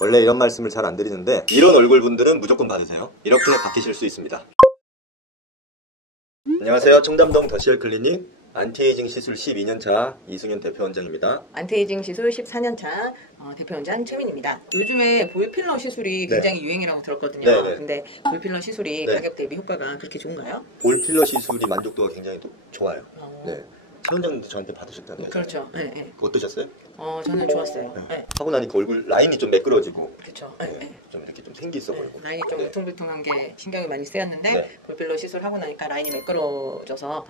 원래 이런 말씀을 잘 안 드리는데 이런 얼굴 분들은 무조건 받으세요. 이렇게 바뀌실 수 있습니다. 안녕하세요. 청담동 더시엘 클리닉 안티에이징 시술 12년차 이승윤 대표원장입니다. 안티에이징 시술 14년차 대표원장 최민입니다. 요즘에 볼필러 시술이 굉장히 유행이라고 들었거든요. 네네. 근데 볼필러 시술이 가격 대비 효과가 그렇게 좋은가요? 볼필러 시술이 만족도가 굉장히 좋아요. 네. 최 원장님도 저한테 받으셨다는 거죠? 그렇죠. 네. 어떠셨어요? 저는 좋았어요. 네. 하고 나니까 얼굴 라인이 좀 매끄러지고 그렇죠. 좀 이렇게 좀 생기 있어 보이고 라인이 좀 울퉁불퉁한 게 신경이 많이 쓰였는데 볼필러 시술하고 나니까 라인이 매끄러져서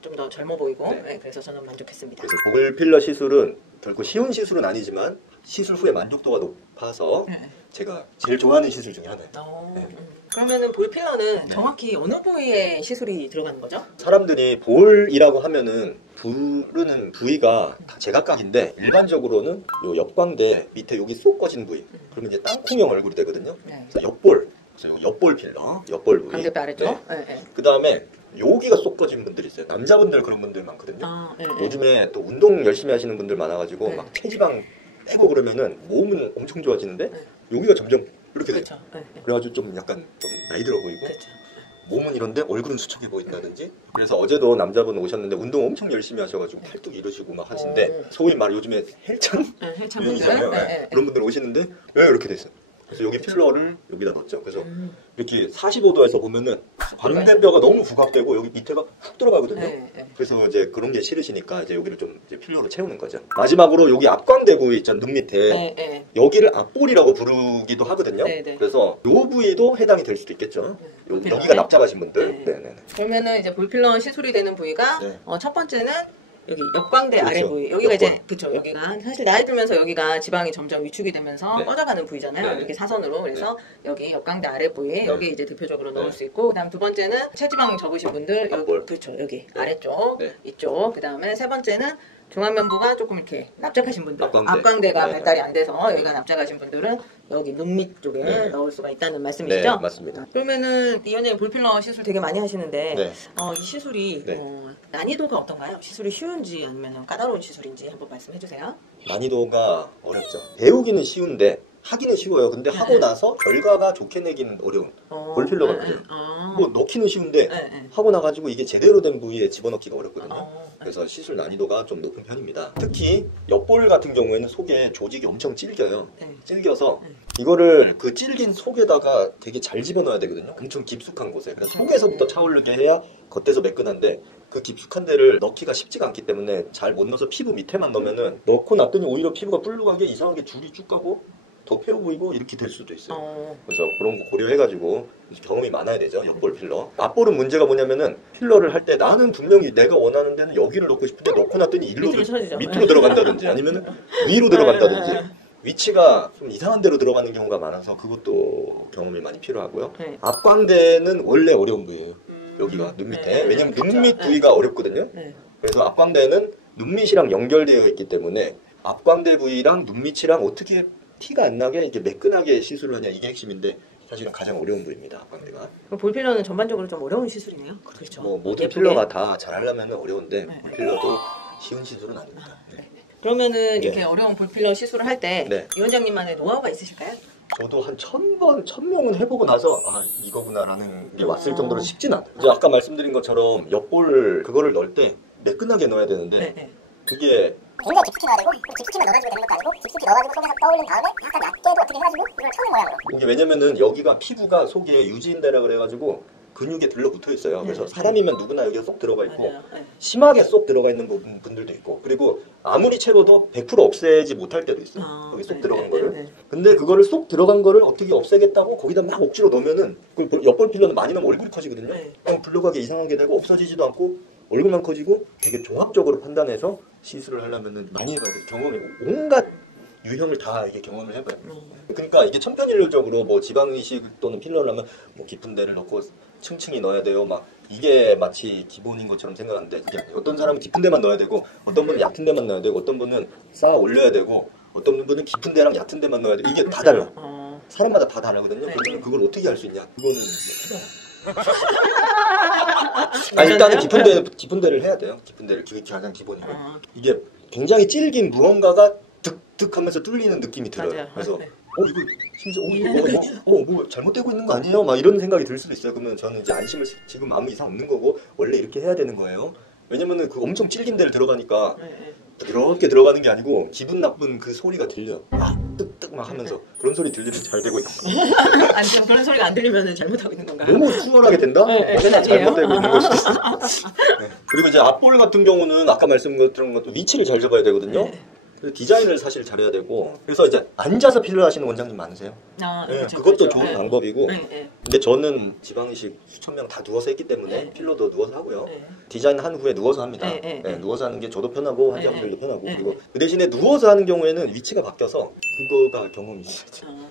좀 더 젊어 보이고 그래서 저는 만족했습니다. 그래서 볼필러 시술은 결코 쉬운 시술은 아니지만 시술 후에 만족도가 높아서 제가 제일 좋아하는 시술 중에 하나예요. 그러면은 볼필러는 정확히 어느 부위에 시술이 들어가는 거죠? 사람들이 볼이라고 하면은 부르는 부위가 다 제각각인데 일반적으로는 요 옆광대 밑에 여기 쏙 꺼진 부위 그러면 이제 땅콩형 얼굴이 되거든요. 그래서 옆볼, 그래서 옆볼 필러, 옆볼 부위. 광대뼈 아래쪽. 그 다음에 여기가 쏙 꺼진 분들이 있어요. 남자분들 그런 분들 많거든요. 요즘에 또 운동 열심히 하시는 분들 많아가지고 막 체지방 빼고 그러면은 몸은 엄청 좋아지는데 여기가 점점 이렇게 돼요. 그래가지고 좀 약간 좀 나이 들어 보이고 몸은 이런데 얼굴은 수척해 보인다든지. 그래서 어제도 남자분 오셨는데 운동 엄청 열심히 하셔가지고 팔뚝 이러시고 막 하시는데 소위 말 요즘에 헬창 분들 그런 분들 오시는데 왜 이렇게 됐어요? 그래서 여기 필러를 여기다 넣었죠. 그래서 이렇게 45도에서 보면은 광대뼈가 너무 부각되고 여기 밑에가 훅 들어가거든요. 그래서 이제 그런 게 싫으시니까 이제 여기를 좀 이제 필러로 채우는 거죠. 마지막으로 여기 앞광대 부위 있잖아요. 눈 밑에 여기를 앞볼이라고 부르기도 하거든요. 그래서 요 부위도 해당이 될 수도 있겠죠. 여기가 납작하신 분들. 그러면은 이제 볼필러 시술이 되는 부위가 첫 번째는 여기 옆광대 그렇죠. 아래 부위 여기가 이제 그쵸 여기가 사실 나이 들면서 여기가 지방이 점점 위축이 되면서 꺼져가는 부위잖아요. 이렇게 사선으로. 그래서 여기 옆광대 아래 부위 여기 이제 대표적으로 넣을 수 있고 그다음 두 번째는 체지방 적으신 분들 여기 그렇죠 여기 아래쪽 이쪽 그다음에 세 번째는 중안면부가 조금 이렇게 납작하신 분들 앞광대가 발달이 안 돼서 여기가 납작하신 분들은 여기 눈 밑 쪽에 넣을 수가 있다는 말씀이시죠? 네, 맞습니다. 그러면은 이 원장님 볼필러 시술 되게 많이 하시는데 이 시술이 난이도가 어떤가요? 시술이 쉬운지 아니면 까다로운 시술인지 한번 말씀해 주세요. 난이도가 어렵죠. 배우기는 쉬운데 하기는 쉬워요. 근데 하고 나서 결과가 좋게 내기는 어려운 볼필러가 그래요. 뭐 넣기는 쉬운데 하고 나가지고 이게 제대로 된 부위에 집어넣기가 어렵거든요. 그래서 시술 난이도가 좀 높은 편입니다. 특히 옆볼 같은 경우에는 속에 조직이 엄청 질겨요. 질겨서 이거를 그 질긴 속에다가 되게 잘 집어넣어야 되거든요. 엄청 깊숙한 곳에. 그래서 속에서부터 차오르게 해야 겉에서 매끈한데 그 깊숙한 데를 넣기가 쉽지가 않기 때문에 잘 못 넣어서 피부 밑에만 넣으면은 넣고 놨더니 오히려 피부가 불룩하게 이상하게 줄이 쭉 가고 더 폐어 보이고 이렇게 될 수도 있어요. 그래서 그런 거 고려해가지고 경험이 많아야 되죠. 옆볼 필러. 앞볼은 문제가 뭐냐면은 필러를 할 때 나는 분명히 내가 원하는 데는 여기를 넣고 싶은데 넣고 났더니 일로 밑으로 들어간다든지 아니면은 위로 들어간다든지 위치가 좀 이상한 데로 들어가는 경우가 많아서 그것도 경험이 많이 필요하고요. 앞광대는 원래 어려운 부위예요. 여기가 눈 밑에. 왜냐면 눈밑 부위가 어렵거든요. 그래서 앞광대는 눈밑이랑 연결되어 있기 때문에 앞광대 부위랑 눈밑이랑 어떻게 티가 안 나게 이렇게 매끈하게 시술을 하냐 이게 핵심인데 사실은 가장 어려운 부위입니다. 앞광대가. 그럼 볼필러는 전반적으로 좀 어려운 시술이네요. 그렇죠. 뭐 모든 필러가 다 잘하려면 어려운데 볼필러도 쉬운 시술은 아닙니다. 그러면은 이렇게 어려운 볼필러 시술을 할 때 이 원장님만의 노하우가 있으실까요? 저도 한 1000명은 해보고 나서 아 이거구나라는 게 왔을 정도로 쉽진 않아요. 이제 아까 말씀드린 것처럼 옆볼 그거를 넣을 때 매끈하게 넣어야 되는데 그게 굉장히 깊숙이 넣어야 되고 깊숙이만 넣어주면 되는 것도 아니고 깊숙이 넣어가지고 속에서 떠올린 다음에 약간 얕게도 어떻게 해가지고 이걸 쳐는 모양으로. 이게 왜냐면은 여기가 피부가 속에 유지인대라 그래가지고 근육에 들러붙어 있어요. 그래서 사람이면 누구나 여기가 쏙 들어가 있고 심하게 쏙 들어가 있는 분들도 있고 그리고 아무리 채워도 100% 없애지 못할 때도 있어요. 여기 쏙 들어간 거를. 근데 그거를 쏙 들어간 거를 어떻게 없애겠다고 거기다 막 억지로 넣으면은 그 옆볼 필러는 많이 넣으면 얼굴이 커지거든요. 그냥 블록하게 이상하게 되고 없어지지도 않고 얼굴만 커지고 되게 종합적으로 판단해서 시술을 하려면은 많이 해봐야 돼요. 경험이 온갖 유형을 다 이게 경험을 해봐요. 그러니까 이게 천편일률적으로 뭐 지방이식 또는 필러를 하면 뭐 깊은 데를 넣고 층층이 넣어야 돼요. 막 이게 마치 기본인 것처럼 생각하는데 이게 어떤 사람은 깊은 데만 넣어야 되고 어떤 분은 얕은 데만 넣어야 되고 어떤 분은 쌓아 올려야 되고 어떤 분은 깊은 데랑 얕은 데만 넣어야 되고 이게 다 달라. 사람마다 다 다르거든요. 그러면 그걸 어떻게 할 수 있냐? 그거는 일단은 깊은 데를 해야 돼요. 깊은 데를 그게 가장 기본이고 이게 굉장히 질긴 무언가가 득득하면서 뚫리는 느낌이 들어요. 그래서 이거 심지어 뭐 잘못되고 있는 거 아니에요? 막 이런 생각이 들 수도 있어요. 그러면 저는 이제 안심을 지금 아무 이상 없는 거고 원래 이렇게 해야 되는 거예요. 왜냐면은 그 엄청 찔긴 데를 들어가니까 부드럽게 들어가는 게 아니고 기분 나쁜 그 소리가 들려. 뜩뜩 막 하면서 그런 소리 들리면 잘 되고 있는 거. 아니 그럼 그런 소리가 안 들리면 잘못하고 있는 건가요? 너무 수월하게 된다? 잘못되고 있는 것이 있어. 그리고 이제 앞볼 같은 경우는 아까 말씀드린 것도 위치를 잘 잡아야 되거든요. 디자인을 사실 잘해야 되고 그래서 이제 앉아서 필러 하시는 원장님 많으세요. 그렇죠, 그것도 그렇죠. 좋은 방법이고 근데 저는 지방이식 수천 명 다 누워서 했기 때문에 필러도 누워서 하고요. 디자인 한 후에 누워서 합니다. 누워서 하는 게 저도 편하고 환자분들도 편하고 그리고 그 대신에 누워서 하는 경우에는 위치가 바뀌어서 그거가 경험이 있어요.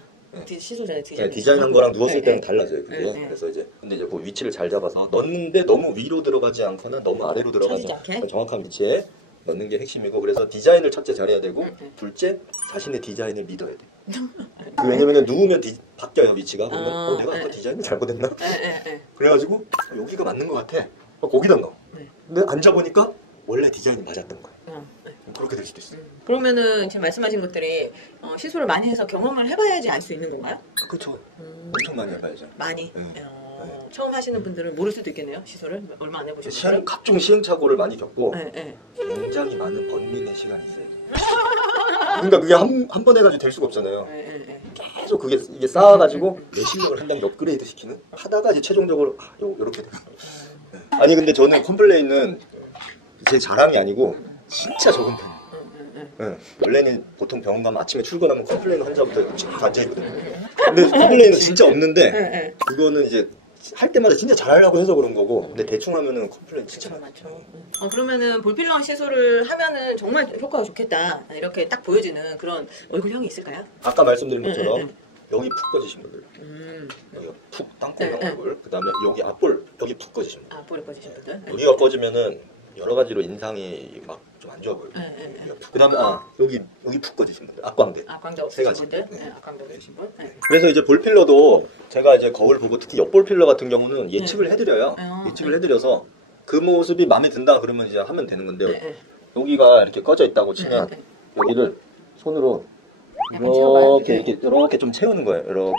시술 전에 디자인한 거랑 누웠을 때는 달라져요. 그게. 그래서 이제 근데 이제 그 위치를 잘 잡아서 넣는데 너무 위로 들어가지 않거나 너무 아래로 들어가지 않게 정확한 위치에 넣는 게 핵심이고 그래서 디자인을 첫째 잘해야 되고 둘째 자신의 디자인을 믿어야 돼. 왜냐면 누우면 바뀌어요 위치가. 그러면 내가 아까 디자인을 잘못했나? 그래가지고 여기가 맞는 것 같아. 거기다 넣어. 근데 앉아보니까 원래 디자인이 맞았던 거야. 그렇게 될 수도 있어요. 그러면은 지금 말씀하신 것들이 시술을 많이 해서 경험을 해봐야지 알 수 있는 건가요? 그렇죠. 엄청 많이 해봐야죠. 많이? 처음 하시는 분들은 모를 수도 있겠네요. 시술을 얼마 안 해보셨어요? 각종 시행착오를 많이 겪고 굉장히 많은 번민의 시간이 있어요. 그러니까 그게 한 번 해가지고 될 수가 없잖아요. 계속 이게 쌓아가지고 내 실력을 한 단계 업그레이드 시키는 하다가 이제 최종적으로 요렇게 돼요. 아니 근데 저는 컴플레인은 제 자랑이 아니고 진짜 적은 편이에요. 원래는 보통 병원 가면 아침에 출근하면 컴플레인 환자부터 쭉 앉아있거든요. 근데 컴플레인은 진짜 없는데 그거는 이제 할 때마다 진짜 잘하려고 해서 그런 거고 근데 대충 하면은 컴플레인 진짜 많죠. 그러면은 볼필러 시술을 하면은 정말 효과가 좋겠다 이렇게 딱 보여지는 그런 얼굴형이 있을까요? 아까 말씀드린 것처럼 여기 푹 꺼지신 분들 여기가 푹 땅콩 얼굴 그 다음에 여기 앞볼 여기 푹 꺼지신 분들 앞볼이 꺼지신 분들 여기가 꺼지면은 여러 가지로 인상이 막 좀 안 좋아 보여요. 그 다음에 여기 푹 꺼지신 분들 앞광대 세 가지 분들 앞광대 없으신 분 그래서 이제 볼필러도 제가 이제 거울 보고 특히 옆볼 필러 같은 경우는 예측을 해드려요. 예측을 해드려서 그 모습이 마음에 든다 그러면 이제 하면 되는 건데요. 여기가 이렇게 꺼져 있다고 치면 여기를 손으로 이렇게 좀 채우는 거예요.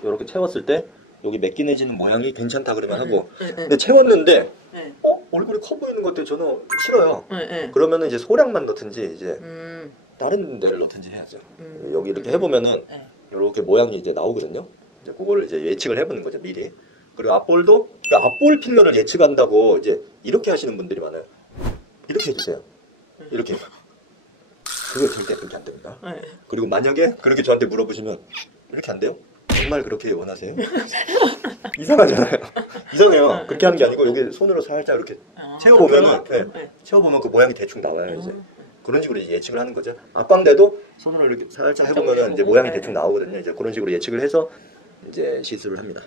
이렇게 채웠을 때 여기 맥기내지는 모양이 괜찮다 그러면 하고 근데 채웠는데 얼굴이 커 보이는 것 같아 저는 싫어요. 그러면은 이제 소량만 넣든지 이제 다른 데를 넣든지 해야죠. 여기 이렇게 해보면은 이렇게 모양이 이제 나오거든요. 이제 그거를 이제 예측을 해보는 거죠 미리. 그리고 앞볼도 앞볼 필러를 예측한다고 이제 이렇게 하시는 분들이 많아요. 이렇게 해주세요. 이렇게. 그거 절대 그렇게 안 됩니다. 그리고 만약에 그렇게 저한테 물어보시면 이렇게 안 돼요? 정말 그렇게 원하세요? 이상하잖아요. 이상해요. 그렇게 하는 게 아니고 여기 손으로 살짝 이렇게 채워보면은 채워보면 그 모양이 대충 나와요. 이제 그런 식으로 이제 예측을 하는 거죠. 앞광대도 손으로 이렇게 살짝 해보면은 이제 모양이 대충 나오거든요. 이제 그런 식으로 예측을 해서 이제 시술을 합니다.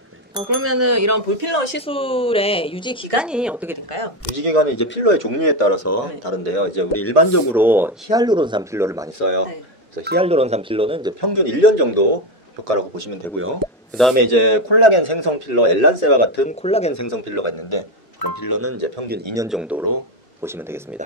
그러면은 이런 볼필러 시술의 유지 기간이 어떻게 될까요? 유지 기간은 이제 필러의 종류에 따라서 다른데요. 이제 우리 일반적으로 히알루론산 필러를 많이 써요. 그래서 히알루론산 필러는 이제 평균 1년 정도 효과라고 보시면 되고요. 그 다음에 이제 콜라겐 생성 필러, 엘란세와 같은 콜라겐 생성 필러가 있는데 그런 필러는 이제 평균 2년 정도로 보시면 되겠습니다.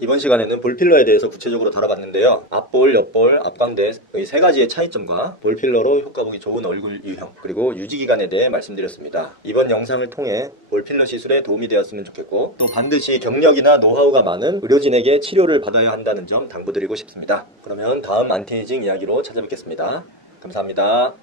이번 시간에는 볼필러에 대해서 구체적으로 다뤄봤는데요. 앞볼, 옆볼, 앞광대 이 세 가지의 차이점과 볼필러로 효과 보기 좋은 얼굴 유형 그리고 유지기간에 대해 말씀드렸습니다. 이번 영상을 통해 볼필러 시술에 도움이 되었으면 좋겠고 또 반드시 경력이나 노하우가 많은 의료진에게 치료를 받아야 한다는 점 당부드리고 싶습니다. 그러면 다음 안티에이징 이야기로 찾아뵙겠습니다. 감사합니다.